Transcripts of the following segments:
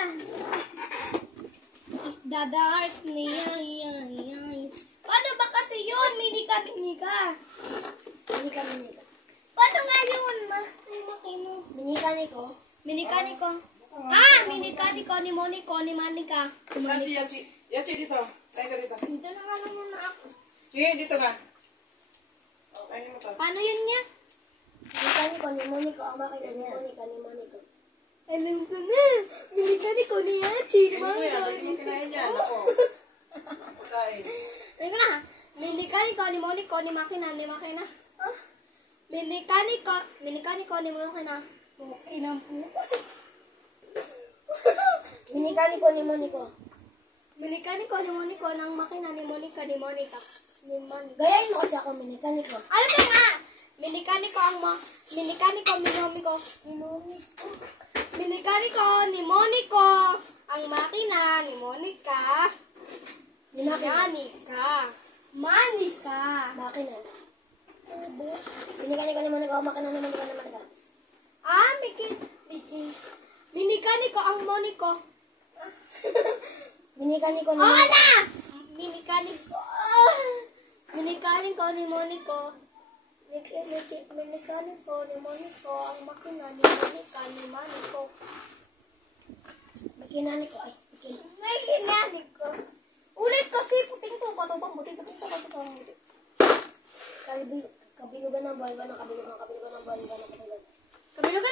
na. It's the dark niya. Paano ba kasi yun? Minika. Paano nga yun? Minika. Minika ni Monico, ni Manika. Kasi Yachi dito. Tayo ka dito. Dito na nga lang muna ako. Sige, dito ka. Okay, mo to. Paano yun niya? Ni Monico, ang makita ni Monico. Alam ko na. Minika ni Yachi. Hindi mo yan. Hindi mo kinain yan. Ako. Pagkain. Alam ko na. Minika ni Monico, ni Makina. Minika ni Makina. Ilang po. Minika ni Monico. Minika ni Monico ng makina ni Monica. Gayahin mo kasi ako, Minika ni ko. Alam mo nga! Minika ni Monico ang makina ni Monica. Manika. Makina. Minika ni Monico, ang makina ni Monica. Minika ni ko ang Monico. Minika ni ko ni Oo Monico. na! Minika ni ko ni Monico. Minika ni Monico ang makina ni Monica ni Manico. Makina ni ko. Makina ni ko. Ulit kasi puting to. Pato bang buti. Kabilugan ng buwan ba ng kabilugan? Kabilugan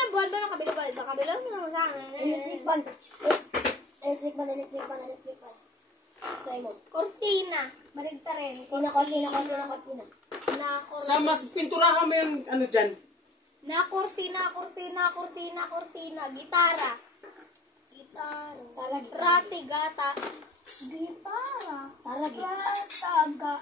ng buwan ba ng kabilugan? Kabilugan ng sa akin. Electric fan. Sa'yo mo. Cortina. Marigta rin. Cortina. Sa mas pinturahan mo yung ano dyan. Cortina. Gitara. Rati, gata. Gitara. Gitara.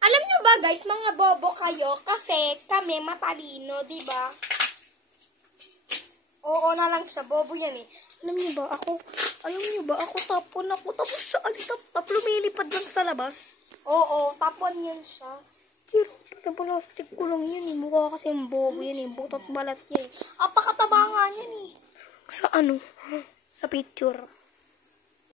Alam nyo ba guys, mga bobo kayo kasi kami matalino, di ba? Oo na lang siya, bobo yan eh. Alam nyo ba ako tapon ako tapos sa alitap lumilipad lang sa labas. Oo, tapon yan siya. Pero sa plastic ko lang yan eh. Mukha kasi yung bobo yan eh. Butot balat yan eh. Apakataba nga yan eh. Sa ano? Sa picture.